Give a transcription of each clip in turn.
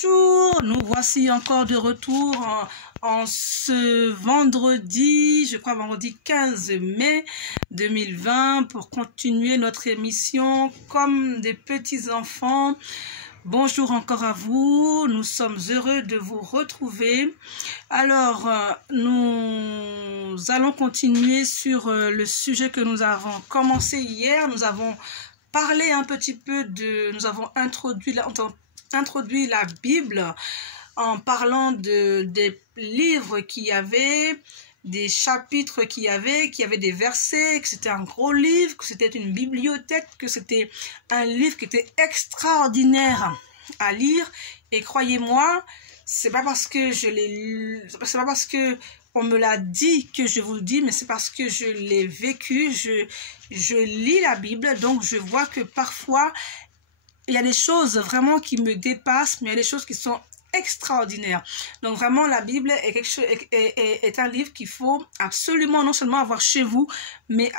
Bonjour, nous voici encore de retour en ce vendredi, je crois vendredi 15 mai 2020 pour continuer notre émission comme des petits enfants. Bonjour encore à vous, nous sommes heureux de vous retrouver. Alors, nous allons continuer sur le sujet que nous avons commencé hier. Nous avons parlé un petit peu nous avons introduit la Bible en parlant des livres qu'il y avait, des chapitres qu'il y avait des versets, que c'était un gros livre, que c'était une bibliothèque, que c'était un livre qui était extraordinaire à lire. Et croyez-moi, c'est pas parce que c'est pas parce que on me l'a dit que je vous le dis, mais c'est parce que je l'ai vécu. Je lis la Bible, donc je vois que parfois il y a des choses vraiment qui me dépassent, mais il y a des choses qui sont extraordinaires. Donc vraiment, la Bible est un livre qu'il faut absolument non seulement avoir chez vous, mais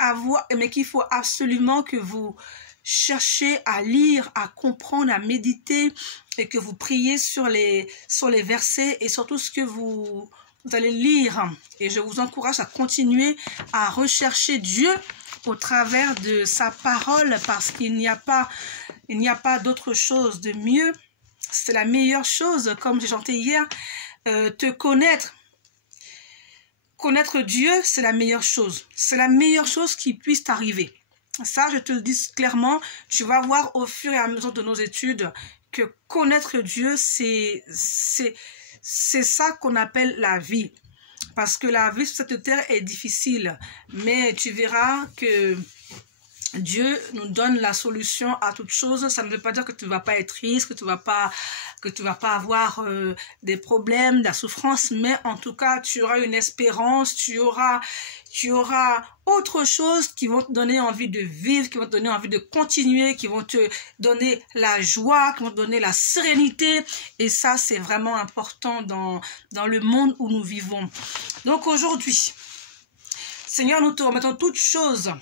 qu'il faut absolument que vous cherchez à lire, à comprendre, à méditer, et que vous priez sur les versets et sur tout ce que vous allez lire. Et je vous encourage à continuer à rechercher Dieu au travers de sa parole, parce qu'il n'y a pas d'autre chose de mieux. C'est la meilleure chose, comme j'ai chanté hier, te connaître. Connaître Dieu, c'est la meilleure chose. C'est la meilleure chose qui puisse t'arriver. Ça, je te le dis clairement, tu vas voir au fur et à mesure de nos études que connaître Dieu, c'est ça qu'on appelle la vie. Parce que la vie sur cette terre est difficile, mais tu verras que Dieu nous donne la solution à toute chose. Ça ne veut pas dire que tu ne vas pas être triste, que tu vas pas avoir des problèmes, de la souffrance, mais en tout cas, tu auras une espérance, tu auras autre chose qui vont te donner envie de vivre, qui vont te donner envie de continuer, qui vont te donner la joie, qui vont te donner la sérénité. Et ça, c'est vraiment important dans le monde où nous vivons. Donc aujourd'hui, Seigneur, nous te remettons toutes choses.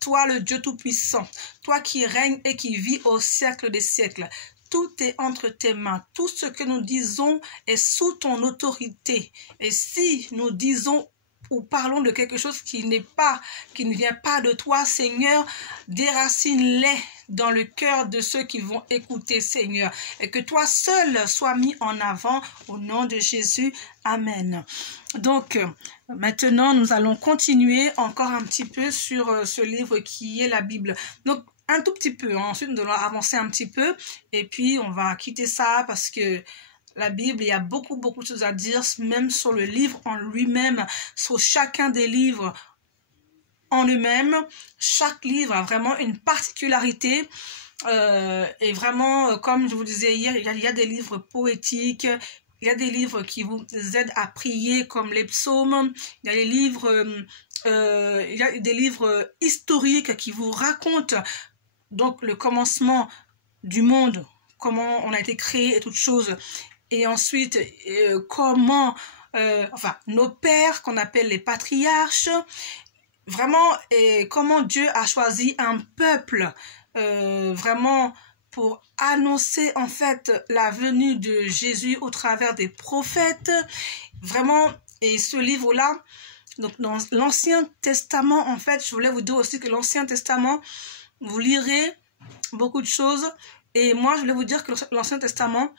Toi, le Dieu Tout-Puissant, toi qui règnes et qui vis au siècle des siècles, tout est entre tes mains. Tout ce que nous disons est sous ton autorité. Et si nous disons ou parlons de quelque chose qui ne vient pas de toi, Seigneur, déracine-les dans le cœur de ceux qui vont écouter, Seigneur. Et que toi seul sois mis en avant au nom de Jésus. Amen. Donc, maintenant, nous allons continuer encore un petit peu sur ce livre qui est la Bible. Donc, un tout petit peu. Ensuite, nous allons avancer un petit peu. Et puis, on va quitter ça parce que la Bible, il y a beaucoup de choses à dire, même sur le livre en lui-même, sur chacun des livres en eux-mêmes. Chaque livre a vraiment une particularité. Et vraiment, comme je vous disais hier, il y a des livres poétiques, il y a des livres qui vous aident à prier comme les psaumes, il y a des livres historiques qui vous racontent donc le commencement du monde, comment on a été créé et toutes choses. Et ensuite, comment, nos pères, qu'on appelle les patriarches, vraiment, et comment Dieu a choisi un peuple, vraiment, pour annoncer, en fait, la venue de Jésus au travers des prophètes. Vraiment, et ce livre-là, donc dans l'Ancien Testament, en fait, je voulais vous dire aussi que l'Ancien Testament, vous lirez beaucoup de choses. Et moi, je voulais vous dire que l'Ancien Testament,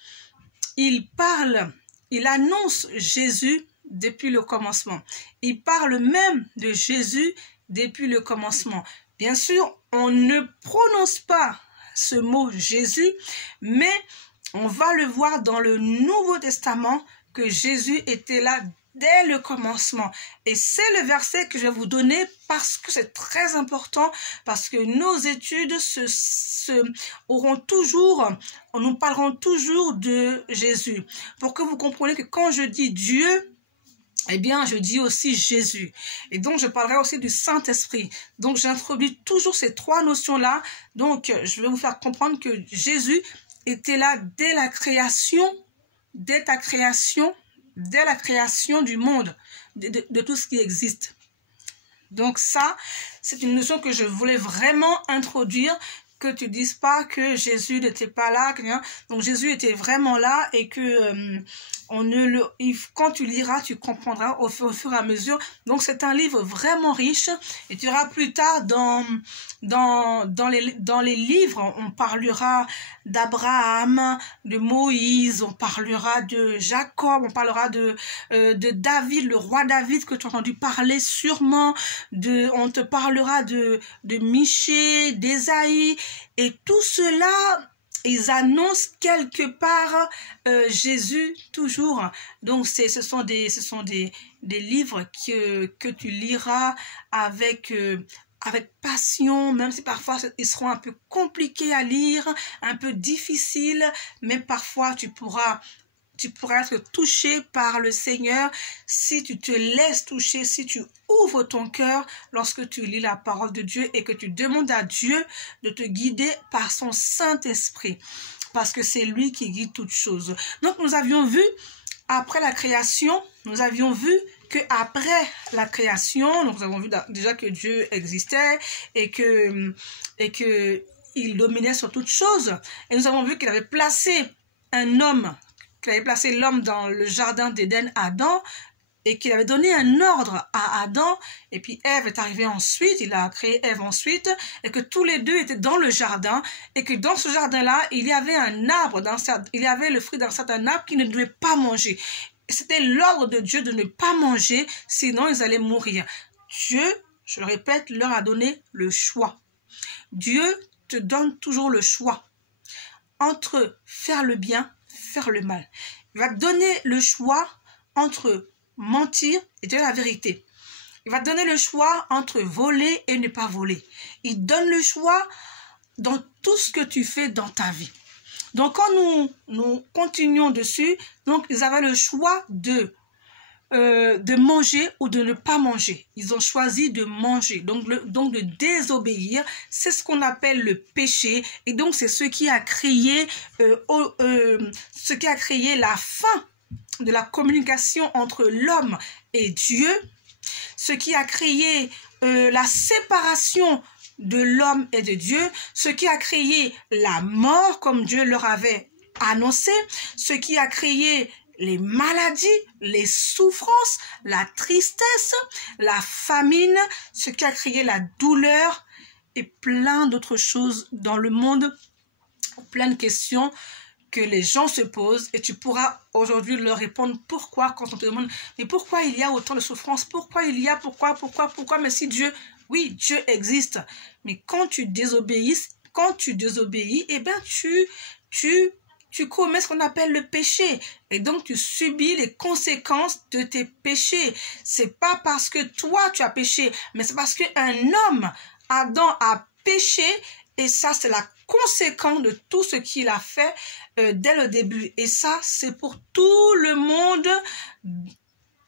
il annonce Jésus depuis le commencement. Il parle même de Jésus depuis le commencement. Bien sûr, on ne prononce pas ce mot Jésus, mais on va le voir dans le Nouveau Testament que Jésus était là dès le commencement. Et c'est le verset que je vais vous donner parce que c'est très important, parce que nos études nous parlerons toujours de Jésus. Pour que vous compreniez que quand je dis Dieu, eh bien, je dis aussi Jésus. Et donc, je parlerai aussi du Saint-Esprit. Donc, j'introduis toujours ces trois notions-là. Donc, je vais vous faire comprendre que Jésus était là dès la création du monde, de tout ce qui existe. Donc ça, c'est une notion que je voulais vraiment introduire, que tu dises pas que Jésus n'était pas là. Donc Jésus était vraiment là et que quand tu liras, tu comprendras au fur et à mesure. Donc c'est un livre vraiment riche et tu verras plus tard dans les livres, on parlera d'Abraham, de Moïse, on parlera de Jacob, on parlera de David, le roi David que tu as entendu parler sûrement, on te parlera de Michée, d'Ésaïe, et tout cela, ils annoncent quelque part Jésus toujours. Donc ce sont des livres que tu liras avec passion, même si parfois ils seront un peu compliqués à lire, un peu difficiles, mais parfois tu pourras être touché par le Seigneur si tu te laisses toucher, si tu ouvres ton cœur lorsque tu lis la parole de Dieu et que tu demandes à Dieu de te guider par son Saint-Esprit, parce que c'est lui qui guide toutes choses. Donc nous avions vu, après la création, nous avions vu que après la création, nous avons vu déjà que Dieu existait et que il dominait sur toutes choses. Et nous avons vu qu'il avait placé qu'il avait placé l'homme dans le jardin d'Éden, Adam, et qu'il avait donné un ordre à Adam, et puis Ève est arrivée ensuite, il a créé Ève ensuite, et que tous les deux étaient dans le jardin, et que dans ce jardin-là, il y avait un arbre, il y avait le fruit d'un certain arbre qu'ils ne devaient pas manger. C'était l'ordre de Dieu de ne pas manger, sinon ils allaient mourir. Dieu, je le répète, leur a donné le choix. Dieu te donne toujours le choix entre faire le bien, faire le mal. Il va te donner le choix entre mentir et dire la vérité. Il va te donner le choix entre voler et ne pas voler. Il donne le choix dans tout ce que tu fais dans ta vie. Donc quand nous continuons dessus, donc ils avaient le choix de manger ou de ne pas manger. Ils ont choisi de manger, donc de désobéir. C'est ce qu'on appelle le péché, et donc c'est ce qui a créé la fin de la communication entre l'homme et Dieu, ce qui a créé la séparation de l'homme et de Dieu, ce qui a créé la mort comme Dieu leur avait annoncé, ce qui a créé les maladies, les souffrances, la tristesse, la famine, ce qui a créé la douleur et plein d'autres choses dans le monde, plein de questions que les gens se posent, et tu pourras aujourd'hui leur répondre pourquoi, quand on te demande mais pourquoi il y a autant de souffrances, pourquoi, mais si Dieu, oui, Dieu existe, mais quand tu désobéis, eh bien tu commets ce qu'on appelle le péché, et donc tu subis les conséquences de tes péchés. C'est pas parce que toi tu as péché, mais c'est parce qu'un homme, Adam, a péché, et ça c'est la conséquence de tout ce qu'il a fait dès le début. Et ça c'est pour tout le monde,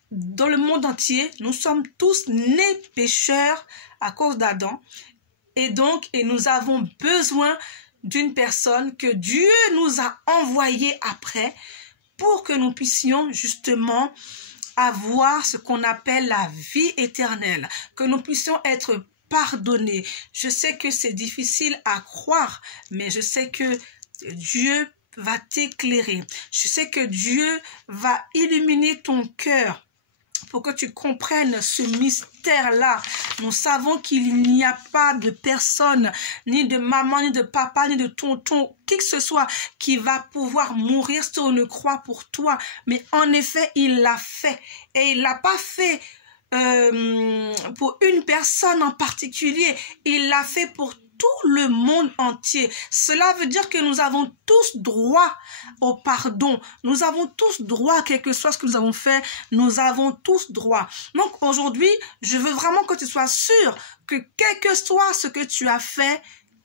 dans le monde entier. Nous sommes tous nés pécheurs à cause d'Adam, et nous avons besoin d'une personne que Dieu nous a envoyée après pour que nous puissions justement avoir ce qu'on appelle la vie éternelle, que nous puissions être pardonnés. Je sais que c'est difficile à croire, mais je sais que Dieu va t'éclairer. Je sais que Dieu va illuminer ton cœur pour que tu comprennes ce mystère-là. Nous savons qu'il n'y a pas de personne, ni de maman, ni de papa, ni de tonton, qui que ce soit, qui va pouvoir mourir sur une croix pour toi. Mais en effet, il l'a fait. Et il l'a pas fait pour une personne en particulier. Il l'a fait pour tout le monde entier. Cela veut dire que nous avons tous droit au pardon. Nous avons tous droit, quel que soit ce que nous avons fait, nous avons tous droit. Donc aujourd'hui, je veux vraiment que tu sois sûr que quel que soit ce que tu as fait,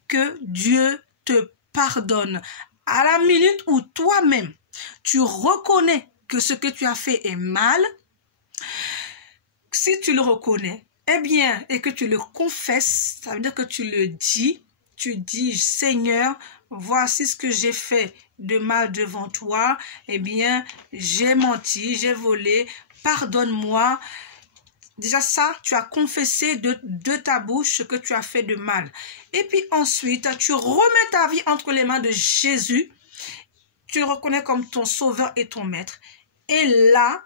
que Dieu te pardonne. À la minute où toi-même, tu reconnais que ce que tu as fait est mal, si tu le reconnais, eh bien, et que tu le confesses, ça veut dire que tu le dis, tu dis, Seigneur, voici ce que j'ai fait de mal devant toi, eh bien, j'ai menti, j'ai volé, pardonne-moi, déjà ça, tu as confessé de ta bouche ce que tu as fait de mal. Et puis ensuite, tu remets ta vie entre les mains de Jésus. Tu le reconnais comme ton sauveur et ton maître. Et là,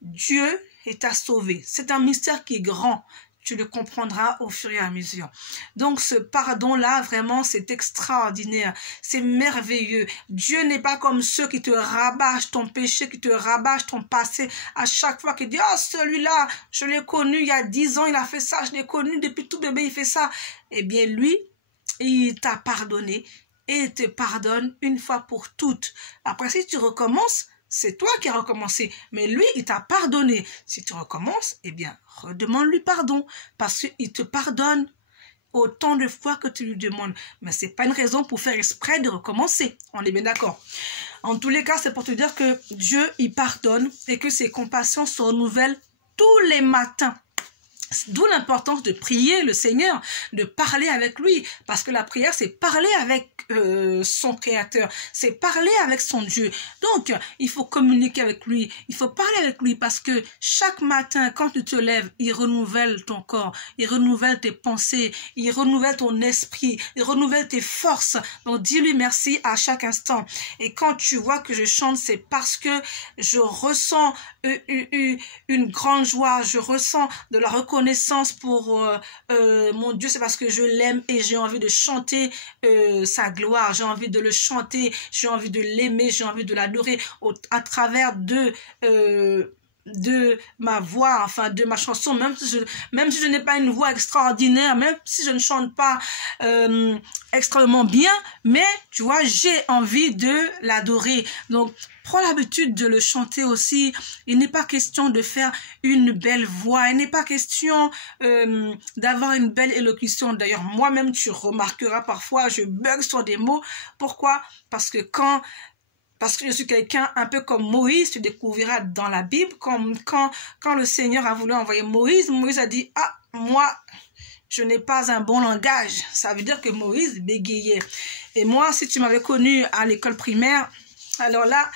Dieu t'a sauvé. C'est un mystère qui est grand. Tu le comprendras au fur et à mesure. Donc ce pardon-là, vraiment, c'est extraordinaire. C'est merveilleux. Dieu n'est pas comme ceux qui te rabâchent ton péché, qui te rabâchent ton passé. À chaque fois qu'il dit, oh, celui-là, je l'ai connu il y a 10 ans, il a fait ça, je l'ai connu depuis tout bébé, il fait ça. Eh bien, lui, il t'a pardonné et il te pardonne une fois pour toutes. Après, si tu recommences, c'est toi qui as recommencé, mais lui, il t'a pardonné. Si tu recommences, eh bien, redemande-lui pardon, parce qu'il te pardonne autant de fois que tu lui demandes. Mais ce n'est pas une raison pour faire exprès de recommencer. On est bien d'accord. En tous les cas, c'est pour te dire que Dieu, il pardonne et que ses compassions se renouvellent tous les matins. D'où l'importance de prier le Seigneur, de parler avec lui, parce que la prière, c'est parler avec son Créateur, c'est parler avec son Dieu. Donc, il faut communiquer avec lui, il faut parler avec lui, parce que chaque matin, quand tu te lèves, il renouvelle ton corps, il renouvelle tes pensées, il renouvelle ton esprit, il renouvelle tes forces. Donc, dis-lui merci à chaque instant. Et quand tu vois que je chante, c'est parce que je ressens une grande joie, je ressens de la reconnaissance pour mon Dieu, c'est parce que je l'aime et j'ai envie de chanter sa gloire, j'ai envie de le chanter, j'ai envie de l'aimer, j'ai envie de l'adorer à travers de ma voix, enfin de ma chanson, même si je n'ai pas une voix extraordinaire, même si je ne chante pas extrêmement bien, mais tu vois, j'ai envie de l'adorer. Donc, prends l'habitude de le chanter aussi. Il n'est pas question de faire une belle voix, il n'est pas question d'avoir une belle élocution. D'ailleurs, moi-même, tu remarqueras parfois, je bug sur des mots. Pourquoi? Parce que je suis quelqu'un un peu comme Moïse, tu découvriras dans la Bible, quand le Seigneur a voulu envoyer Moïse, Moïse a dit, ah, moi, je n'ai pas un bon langage. Ça veut dire que Moïse bégayait. Et moi, si tu m'avais connu à l'école primaire, alors là,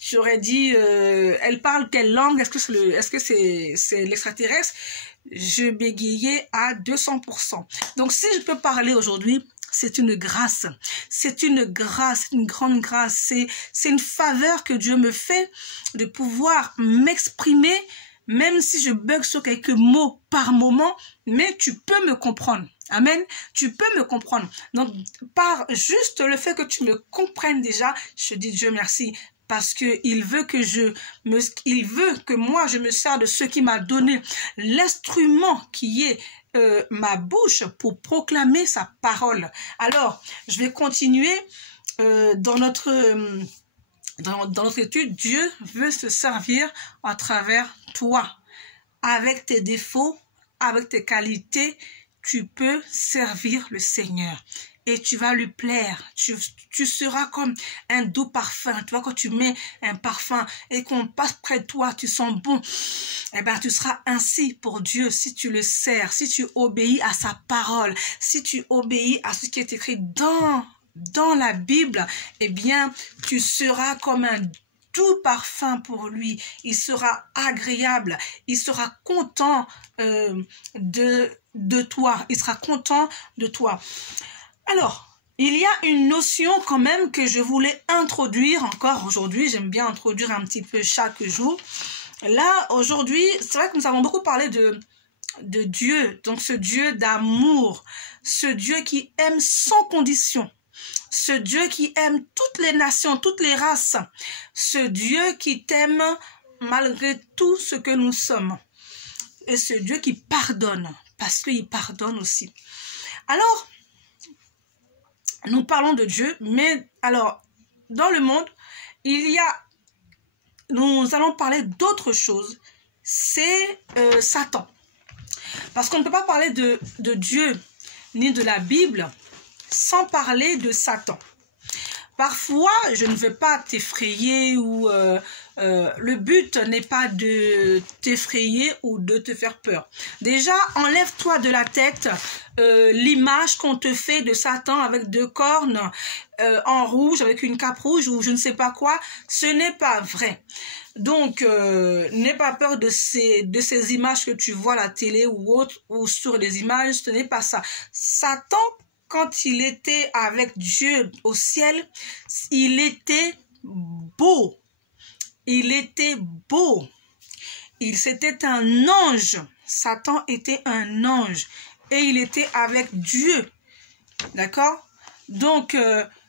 j'aurais dit, elle parle quelle langue? Est-ce que c'est l'extraterrestre? Je bégayais à 200%. Donc, si je peux parler aujourd'hui, c'est une grâce. C'est une grâce, une grande grâce. C'est une faveur que Dieu me fait de pouvoir m'exprimer, même si je bug sur quelques mots par moment, mais tu peux me comprendre. Amen. Tu peux me comprendre. Donc, par juste le fait que tu me comprennes déjà, je dis Dieu merci. Parce qu'il veut que moi je me sers de ce qui m'a donné l'instrument qui est ma bouche pour proclamer sa parole. Alors, je vais continuer dans notre étude. Dieu veut se servir à travers toi. Avec tes défauts, avec tes qualités, tu peux servir le Seigneur. Et tu vas lui plaire. Tu seras comme un doux parfum. Tu vois, quand tu mets un parfum et qu'on passe près de toi, tu sens bon. Eh bien, tu seras ainsi pour Dieu si tu le sers, si tu obéis à sa parole, si tu obéis à ce qui est écrit dans la Bible. Eh bien, tu seras comme un doux parfum pour lui. Il sera agréable. Il sera content de toi. Il sera content de toi. Alors, il y a une notion quand même que je voulais introduire encore aujourd'hui. J'aime bien introduire un petit peu chaque jour. Là, aujourd'hui, c'est vrai que nous avons beaucoup parlé de Dieu. Donc, ce Dieu d'amour. Ce Dieu qui aime sans condition. Ce Dieu qui aime toutes les nations, toutes les races. Ce Dieu qui t'aime malgré tout ce que nous sommes. Et ce Dieu qui pardonne. Parce qu'il pardonne aussi. Alors, nous parlons de Dieu, mais alors, dans le monde, nous allons parler d'autre chose, c'est Satan. Parce qu'on ne peut pas parler de Dieu, ni de la Bible, sans parler de Satan. Parfois, je ne veux pas t'effrayer ou le but n'est pas de t'effrayer ou de te faire peur. Déjà, enlève-toi de la tête l'image qu'on te fait de Satan avec 2 cornes en rouge, avec une cape rouge ou je ne sais pas quoi. Ce n'est pas vrai. Donc, n'aie pas peur de ces images que tu vois à la télé ou autre, ou sur les images, ce n'est pas ça. Satan, quand il était avec Dieu au ciel, il était beau. Il était beau. C'était un ange. Satan était un ange. Et il était avec Dieu. D'accord? Donc,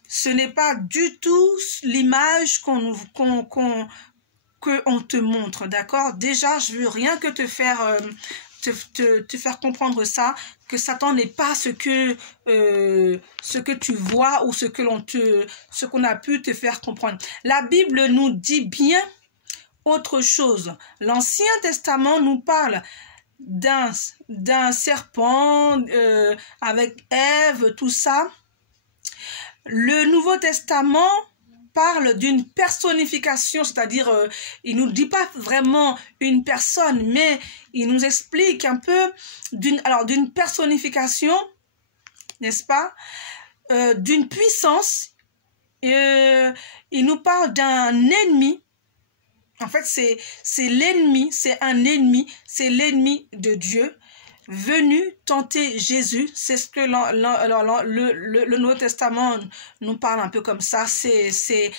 ce n'est pas du tout l'image qu'on te montre. D'accord? Déjà, je veux rien que te faire... te faire comprendre ça, que Satan n'est pas ce que tu vois ou ce qu'on a pu te faire comprendre. La Bible nous dit bien autre chose. L'Ancien Testament nous parle d'un serpent avec Ève, tout ça. Le Nouveau Testament parle d'une personnification, c'est-à-dire il nous dit pas vraiment une personne, mais il nous explique un peu d'une personnification, n'est-ce pas, d'une puissance. Il nous parle d'un ennemi. En fait, c'est l'ennemi, c'est un ennemi, c'est l'ennemi de Dieu venu tenter Jésus. C'est ce que le Nouveau Testament nous parle un peu comme ça. C'est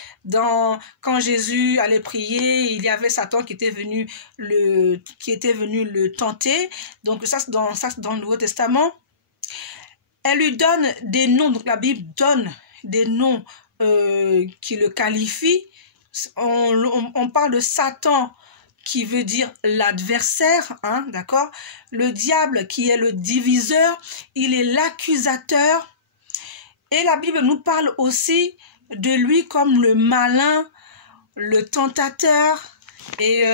quand Jésus allait prier, il y avait Satan qui était venu le tenter. Donc ça c'est dans le Nouveau Testament. Elle lui donne des noms. Donc la Bible donne des noms qui le qualifient. On parle de Satan qui veut dire l'adversaire, hein, d'accord? Le diable qui est le diviseur, il est l'accusateur. Et la Bible nous parle aussi de lui comme le malin, le tentateur. Et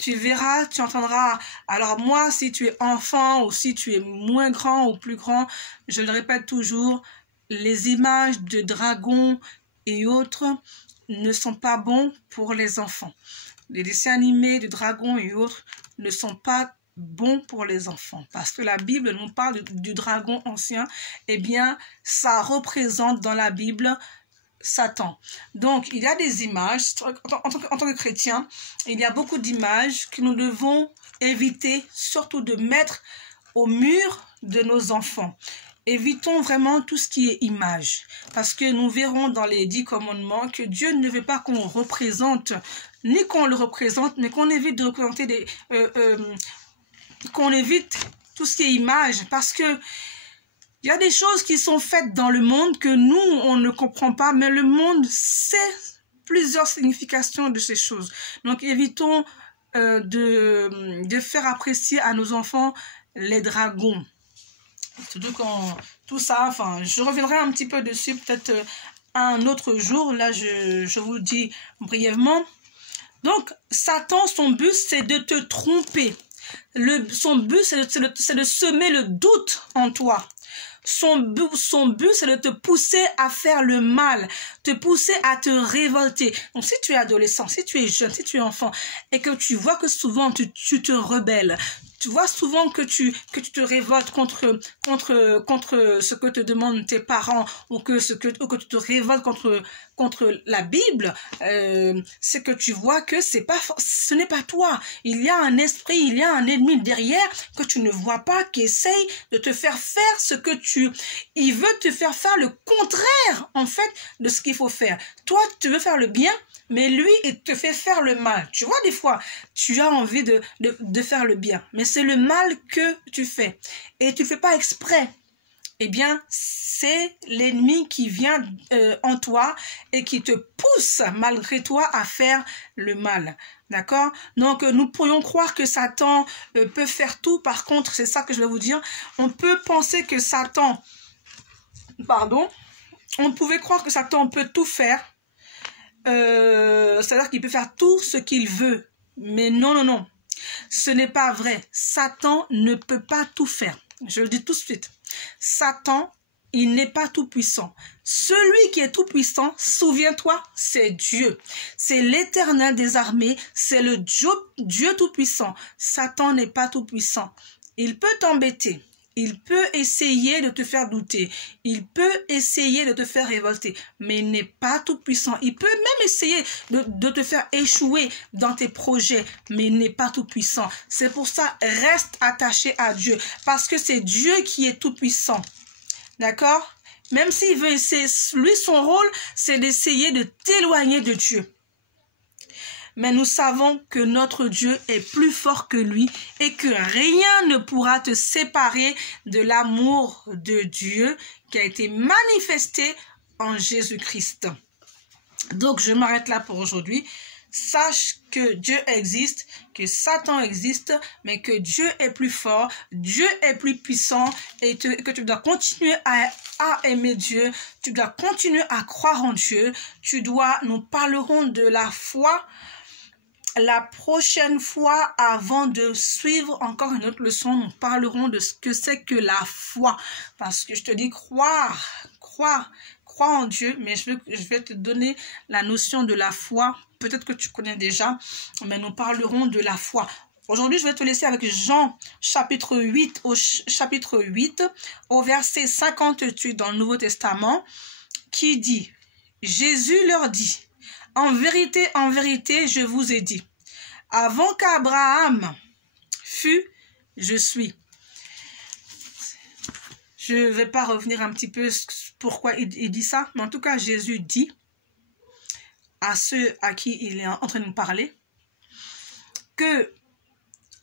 tu verras, tu entendras. Alors moi, si tu es enfant ou si tu es moins grand ou plus grand, je le répète toujours, les images de dragons et autres ne sont pas bons pour les enfants. Les dessins animés de dragons et autres ne sont pas bons pour les enfants. Parce que la Bible nous parle du dragon ancien. Eh bien, ça représente dans la Bible Satan. Donc, il y a des images. En tant que chrétien, il y a beaucoup d'images que nous devons éviter, surtout de mettre au mur de nos enfants. Évitons vraiment tout ce qui est image. Parce que nous verrons dans les 10 commandements que Dieu ne veut pas qu'on représente, ni qu'on le représente, mais qu'on évite de représenter qu'on évite tout ce qui est image. Parce que il y a des choses qui sont faites dans le monde que nous, on ne comprend pas, mais le monde sait plusieurs significations de ces choses. Donc évitons de faire apprécier à nos enfants les dragons. Surtout quand tout ça, enfin, je reviendrai un petit peu dessus peut-être un autre jour. Là, je vous le dis brièvement. Donc, Satan, son but, c'est de te tromper. Son but, c'est de semer le doute en toi. Son but, c'est de te pousser à faire le mal, te pousser à te révolter. Donc, si tu es adolescent, si tu es jeune, si tu es enfant, et que tu vois que souvent tu te rebelles, tu vois souvent que tu te révoltes contre ce que te demandent tes parents ou que tu te révoltes contre la Bible, c'est que tu vois que ce n'est pas toi. Il y a un esprit, il y a un ennemi derrière que tu ne vois pas qui essaye de te faire faire ce que il veut te faire faire le contraire en fait de ce qu'il faut faire. Toi, tu veux faire le bien, mais lui, il te fait faire le mal. Tu vois, des fois, tu as envie de faire le bien, mais c'est le mal que tu fais. Et tu ne fais pas exprès. Eh bien, c'est l'ennemi qui vient en toi et qui te pousse, malgré toi, à faire le mal. D'accord? Donc, nous pourrions croire que Satan peut faire tout. Par contre, c'est ça que je vais vous dire. On peut penser que Satan... Pardon. On pouvait croire que Satan peut tout faire. C'est-à-dire qu'il peut faire tout ce qu'il veut. Mais non, non, non. Ce n'est pas vrai. Satan ne peut pas tout faire. Je le dis tout de suite. Satan, il n'est pas tout puissant. Celui qui est tout-puissant, souviens-toi, c'est Dieu. C'est l'Éternel des armées, c'est le Dieu tout-puissant. Satan n'est pas tout-puissant. Il peut t'embêter. Il peut essayer de te faire douter. Il peut essayer de te faire révolter. Mais il n'est pas tout-puissant. Il peut même essayer de te faire échouer dans tes projets. Mais il n'est pas tout-puissant. C'est pour ça, reste attaché à Dieu. Parce que c'est Dieu qui est tout-puissant. D'accord? Même s'il veut essayer, lui, son rôle, c'est d'essayer de t'éloigner de Dieu. Mais nous savons que notre Dieu est plus fort que lui et que rien ne pourra te séparer de l'amour de Dieu qui a été manifesté en Jésus-Christ. Donc, je m'arrête là pour aujourd'hui. Sache que Dieu existe, que Satan existe, mais que Dieu est plus fort, Dieu est plus puissant et que tu dois continuer à aimer Dieu, tu dois continuer à croire en Dieu, nous parlerons de la foi la prochaine fois. Avant de suivre encore une autre leçon, nous parlerons de ce que c'est que la foi, parce que je te dis croire en Dieu, mais je vais te donner la notion de la foi. Peut-être que tu connais déjà, mais nous parlerons de la foi. Aujourd'hui, je vais te laisser avec Jean, chapitre 8, au verset 58 dans le Nouveau Testament, qui dit, Jésus leur dit, en vérité, je vous ai dit, avant qu'Abraham fût, je suis. Je ne vais pas revenir un petit peu pourquoi il dit ça, mais en tout cas, Jésus dit à ceux à qui il est en train de nous parler que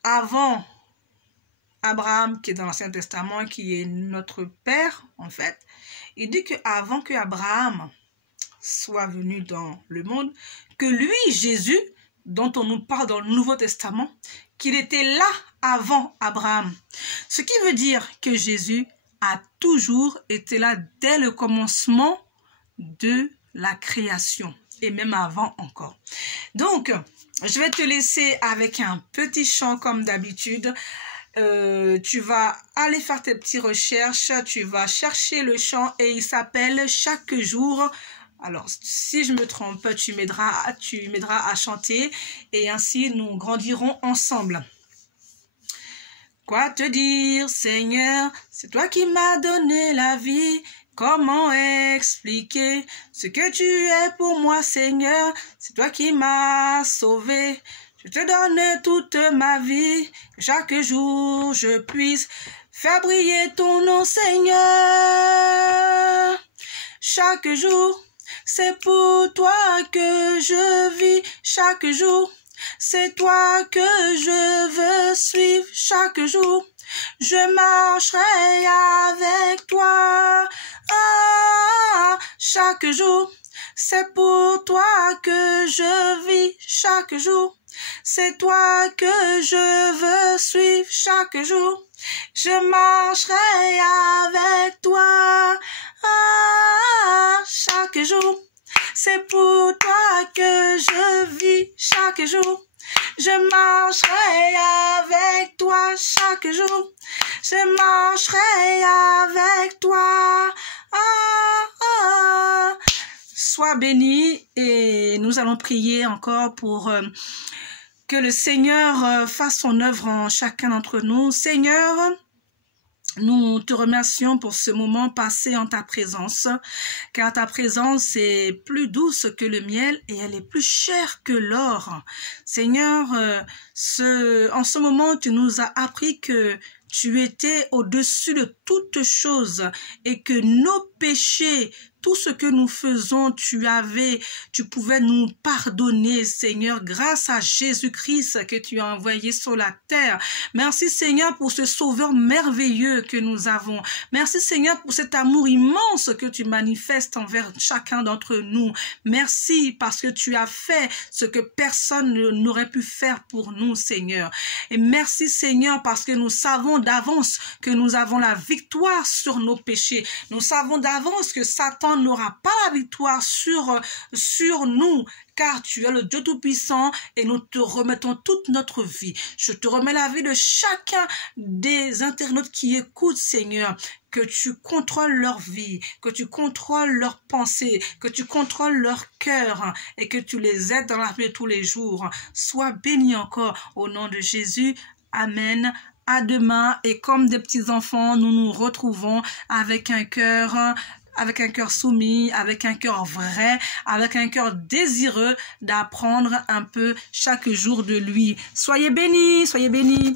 avant Abraham, qui est dans l'Ancien Testament, qui est notre père, en fait, il dit qu'avant que Abraham soit venu dans le monde, que lui, Jésus, dont on nous parle dans le Nouveau Testament, qu'il était là avant Abraham. Ce qui veut dire que Jésus a toujours été là dès le commencement de la création et même avant encore. Donc, je vais te laisser avec un petit chant comme d'habitude. Tu vas aller faire tes petites recherches, tu vas chercher le chant et il s'appelle Chaque jour. Alors, si je me trompe, tu m'aideras à chanter et ainsi nous grandirons ensemble. Quoi te dire, Seigneur, c'est toi qui m'as donné la vie. Comment expliquer ce que tu es pour moi, Seigneur? C'est toi qui m'as sauvé. Je te donne toute ma vie, que chaque jour je puisse faire briller ton nom, Seigneur. Chaque jour, c'est pour toi que je vis. Chaque jour, c'est toi que je veux suivre. Chaque jour, je marcherai avec toi. Ah, chaque jour, c'est pour toi que je vis. Chaque jour, c'est toi que je veux suivre. Chaque jour, je marcherai avec toi. Ah, chaque jour, c'est pour toi que je vis. Chaque jour, je marcherai avec toi. Chaque jour, je marcherai avec toi. Ah, ah. Sois béni et nous allons prier encore pour que le Seigneur fasse son œuvre en chacun d'entre nous. Seigneur, nous te remercions pour ce moment passé en ta présence, car ta présence est plus douce que le miel et elle est plus chère que l'or. Seigneur, en ce moment, tu nous as appris que tu étais au-dessus de toutes choses et que nos péchés, tout ce que nous faisons, tu pouvais nous pardonner, Seigneur, grâce à Jésus-Christ que tu as envoyé sur la terre. Merci, Seigneur, pour ce sauveur merveilleux que nous avons. Merci, Seigneur, pour cet amour immense que tu manifestes envers chacun d'entre nous. Merci parce que tu as fait ce que personne n'aurait pu faire pour nous, Seigneur. Et merci, Seigneur, parce que nous savons d'avance que nous avons la victoire sur nos péchés. Nous savons d'avance que Satan n'aura pas la victoire sur nous, car tu es le Dieu Tout-Puissant et nous te remettons toute notre vie. Je te remets la vie de chacun des internautes qui écoutent, Seigneur. que tu contrôles leur vie, que tu contrôles leurs pensées, que tu contrôles leur cœur et que tu les aides dans la vie de tous les jours. Sois béni encore au nom de Jésus. Amen. À demain et comme des petits enfants, nous nous retrouvons avec un cœur soumis, avec un cœur vrai, avec un cœur désireux d'apprendre un peu chaque jour de lui. Soyez bénis, soyez bénis.